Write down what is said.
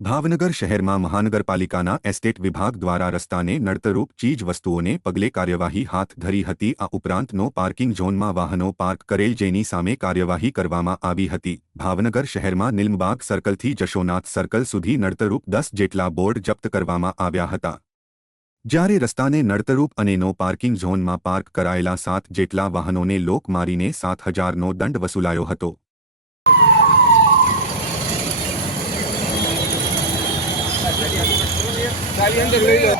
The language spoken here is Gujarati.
ભાવનગર શહેરમાં મહાનગરપાલિકાના એસ્ટેટ વિભાગ દ્વારા રસ્તાને નડતરરૂપ ચીજ વસ્તુઓને પગલે કાર્યવાહી હાથ ધરી હતી। આ ઉપરાંત નો પાર્કિંગ ઝોનમાં વાહનો પાર્ક કરેલ જેની સામે કાર્યવાહી કરવામાં આવી હતી। ભાવનગર શહેરમાં નિલમબાગ સર્કલથી જશોનાથ સર્કલ સુધી નડતરરૂપ 10 જેટલા બોર્ડ જપ્ત કરવામાં આવ્યા હતા। જ્યારે રસ્તાને નડતરરૂપ અને નો પાર્કિંગ ઝોનમાં પાર્ક કરાયેલા 7 જેટલા વાહનોને લોક મારીને 7,000નો દંડ વસૂલાયો હતો। ગાડી અંદર લઈ લો।